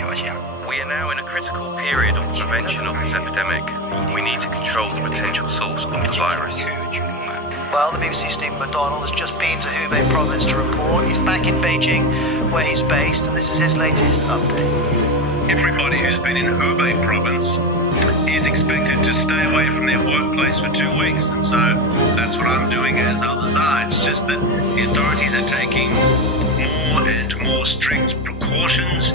情况下。 We are now in a critical period of the prevention of this epidemic. We need to control the potential source of the virus. Well, the BBC's Stephen McDonald has just been to Hubei province to report. He's back in Beijing, where he's based, and this is his latest update. Everybody who's been in Hubei province is expected to stay away from their workplace for 2 weeks, and so that's what I'm doing as others are. It's just that the authorities are taking more and more strict precautions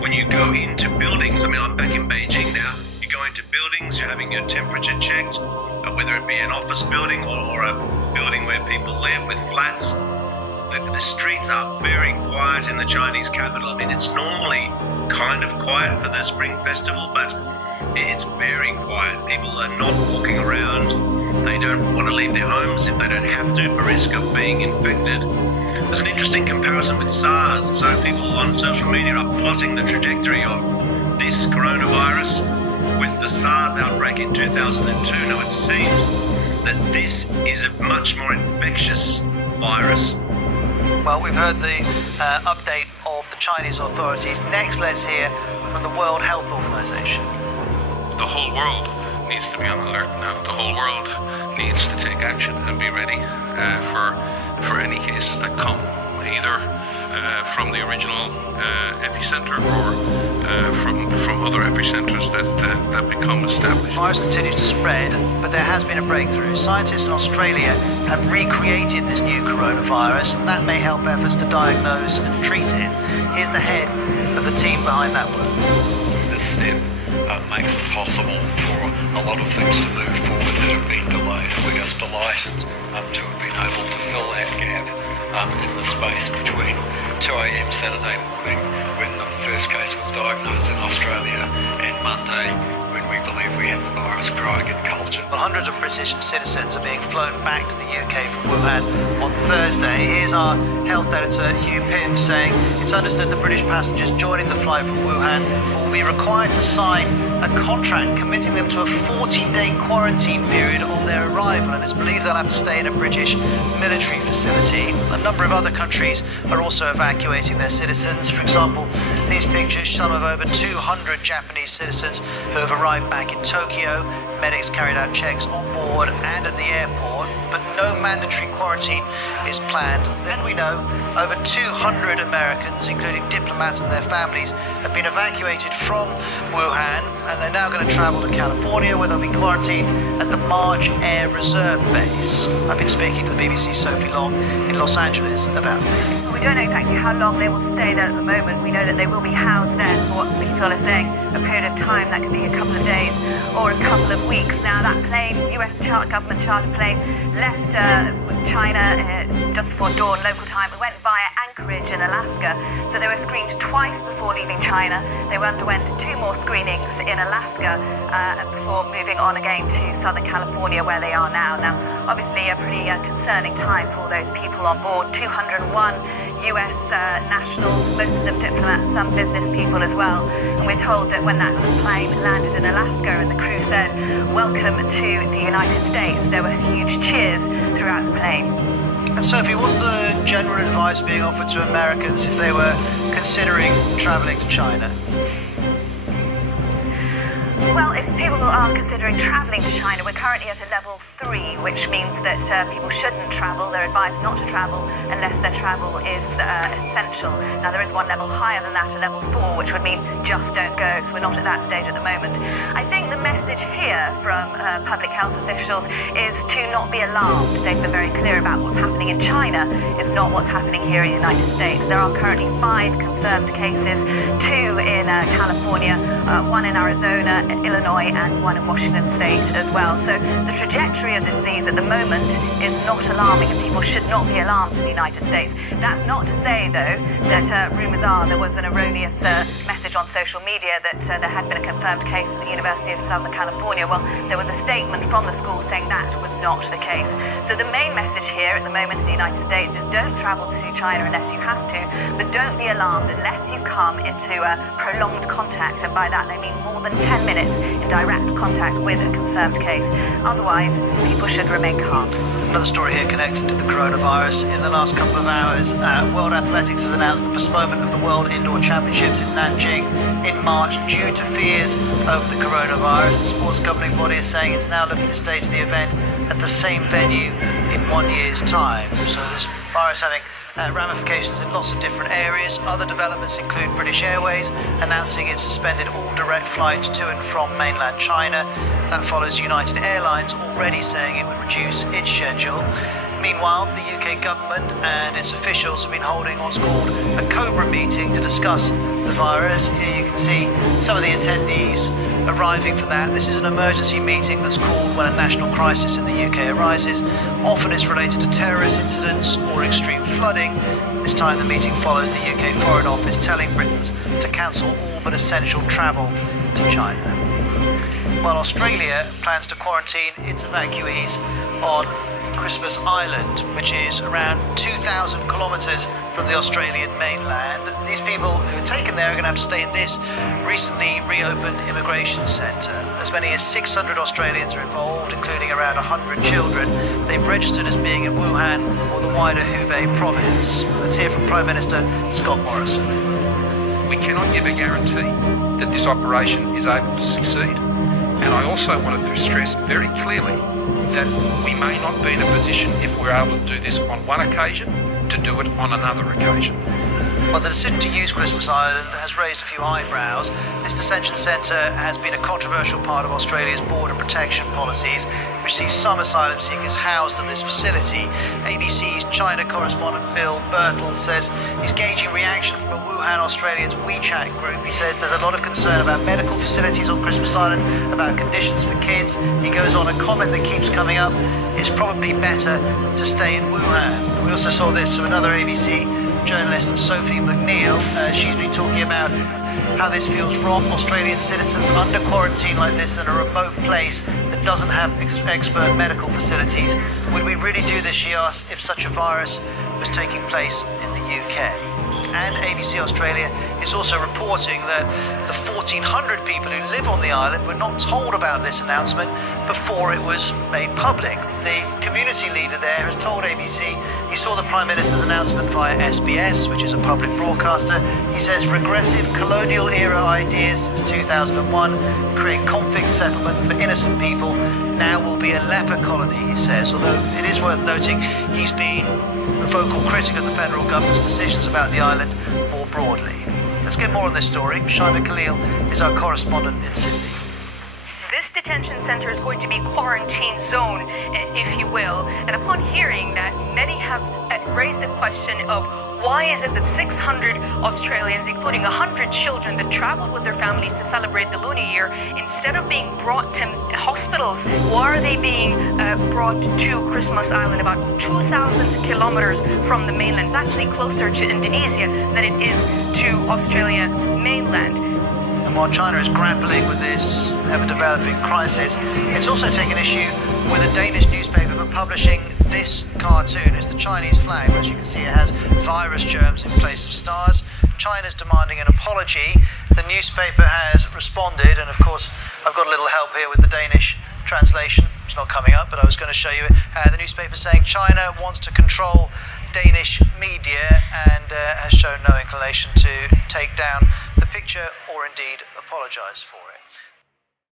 when you go into buildings. I mean, I'm back in Beijing now. You go into buildings, you're having your temperature checked, whether it be an office building or a building where people live with flats. The streets are very quiet in the Chinese capital. I mean, it's normally kind of quiet for the Spring Festival, but it's very quiet. People are not walking around. They don't want to leave their homes if they don't have to for risk of being infected. There's an interesting comparison with SARS. So people on social media are plotting the trajectory of this coronavirus with the SARS outbreak in 2002. Now it seems that this is a much more infectious virus. Well, we've heard the update of the Chinese authorities. Next, let's hear from the World Health Organization. The whole world needs to be on alert now. The whole world needs to take action and be ready for any cases that come, either from the original epicenter or from other epicenters that become established. The virus continues to spread, but there has been a breakthrough. Scientists in Australia have recreated this new coronavirus, and that may help efforts to diagnose and treat it. Here's the head of the team behind that work. This step makes it possible for a lot of things to move forward that have been delayed. We're just delighted to have been able to fill that gap in the space between 2 a.m. Saturday morning, when the first case was diagnosed in Australia, and Monday, when we believe we had the virus growing in culture. Well, hundreds of British citizens are being flown back to the UK from Wuhan on Thursday. Here's our health editor, Hugh Pym, saying it's understood the British passengers joining the flight from Wuhan will be required to sign a contract committing them to a 14-day quarantine period on their arrival, and it's believed they'll have to stay in a British military facility. A number of other countries are also evacuating their citizens. For example, these pictures, some of over 200 Japanese citizens who have arrived back in Tokyo. Medics carried out checks on board and at the airport, but no mandatory quarantine is planned. Then we know over 200 Americans, including diplomats and their families, have been evacuated from Wuhan, and they're now going to travel to California, where they'll be quarantined at the March Air Reserve Base. I've been speaking to the BBC's Sophie Long in Los Angeles about this. We don't know exactly how long they will stay there at the moment. We know that they will be housed there for what people are saying a period of time. That could be a couple of days or a couple of weeks. Now, that plane, US government charter plane, left China just before dawn local time. It went via Anchorage in Alaska. So they were screened twice before leaving China. They underwent 2 more screenings in Alaska before moving on again to Southern California, where they are now. Now, obviously a pretty concerning time for all those people on board. 201 US nationals, most of them diplomats, some business people as well. And we're told that when that plane landed in Alaska and the crew said, "Welcome to the United States," there were huge cheers throughout the plane. And Sophie, what's the general advice being offered to Americans if they were considering travelling to China? Well, if people are considering travelling to China, we're currently at a level 3, which means that people shouldn't travel. They're advised not to travel unless their travel is essential. Now, there is one level higher than that, a level 4, which would mean just don't go. So we're not at that stage at the moment. I think the message here from public health officials is to not be alarmed. They've been very clear about what's happening in China is not what's happening here in the United States. There are currently 5 confirmed cases, 2 in California, 1 in Arizona, Illinois, and 1 in Washington State as well. So the trajectory of the disease at the moment is not alarming, and people should not be alarmed in the United States. That's not to say, though, that rumours are there was an erroneous message on social media that there had been a confirmed case at the University of Southern California. Well, there was a statement from the school saying that was not the case. So the main message here at the moment in the United States is don't travel to China unless you have to, but don't be alarmed unless you come into prolonged contact, and by that they mean more than 10 minutes in direct contact with a confirmed case. Otherwise, people should remain calm. Another story here connected to the coronavirus. In the last couple of hours, World Athletics has announced the postponement of the World Indoor Championships in Nanjing in March due to fears of the coronavirus. The sports governing body is saying it's now looking to stage the event at the same venue in 1 year's time. So this virus having ramifications in lots of different areas. Other developments include British Airways announcing it suspended all direct flights to and from mainland China. That follows United Airlines already saying it would reduce its schedule. Meanwhile, the UK government and its officials have been holding what's called a Cobra meeting to discuss the virus. Here you can see some of the attendees arriving for that. This is an emergency meeting that's called when a national crisis in the UK arises. Often it's related to terrorist incidents or extreme flooding. This time the meeting follows the UK Foreign Office telling Britons to cancel all but essential travel to China. While Australia plans to quarantine its evacuees on Christmas Island, which is around 2,000 kilometres from the Australian mainland. These people who are taken there are going to have to stay in this recently reopened immigration centre. As many as 600 Australians are involved, including around 100 children. They've registered as being in Wuhan or the wider Hubei province. Let's hear from Prime Minister Scott Morrison. We cannot give a guarantee that this operation is able to succeed. And I also wanted to stress very clearly that we may not be in a position, if we're able to do this on one occasion, to do it on another occasion. Well, the decision to use Christmas Island has raised a few eyebrows. This detention centre has been a controversial part of Australia's border protection policies, which sees some asylum seekers housed at this facility. ABC's China correspondent Bill Birtle says he's gauging reaction from a Wuhan Australians WeChat group. He says there's a lot of concern about medical facilities on Christmas Island, about conditions for kids. He goes on, a comment that keeps coming up, it's probably better to stay in Wuhan. We also saw this from another ABC journalist, Sophie McNeil. She's been talking about how this feels wrong. Australian citizens under quarantine like this in a remote place that doesn't have expert medical facilities. Would we really do this, she asked, if such a virus was taking place in the UK? And ABC Australia is also reporting that the 1,400 people who live on the island were not told about this announcement before it was made public. The community leader there has told ABC he saw the Prime Minister's announcement via SBS, which is a public broadcaster. He says regressive colonial-era ideas since 2001 create conflict settlement for innocent people now will be a leper colony, he says, although it is worth noting he's been a vocal critic of the federal government's decisions about the island more broadly. Let's get more on this story. Shaima Khalil is our correspondent in Sydney. This detention center is going to be quarantine zone, if you will. And upon hearing that, many have raised the question of why is it that 600 Australians, including 100 children that traveled with their families to celebrate the Lunar Year, instead of being brought to hospitals, why are they being brought to Christmas Island, about 2,000 kilometers from the mainland? It's actually closer to Indonesia than it is to Australia mainland. And while China is grappling with this ever-developing crisis, it's also taken issue with a Danish newspaper for publishing this cartoon. It's the Chinese flag. As you can see, it has virus germs in place of stars. China's demanding an apology. The newspaper has responded, and of course, I've got a little help here with the Danish translation. It's not coming up, but I was going to show you it. The newspaper saying China wants to control Danish media and has shown no inclination to take down the picture or indeed apologise for it.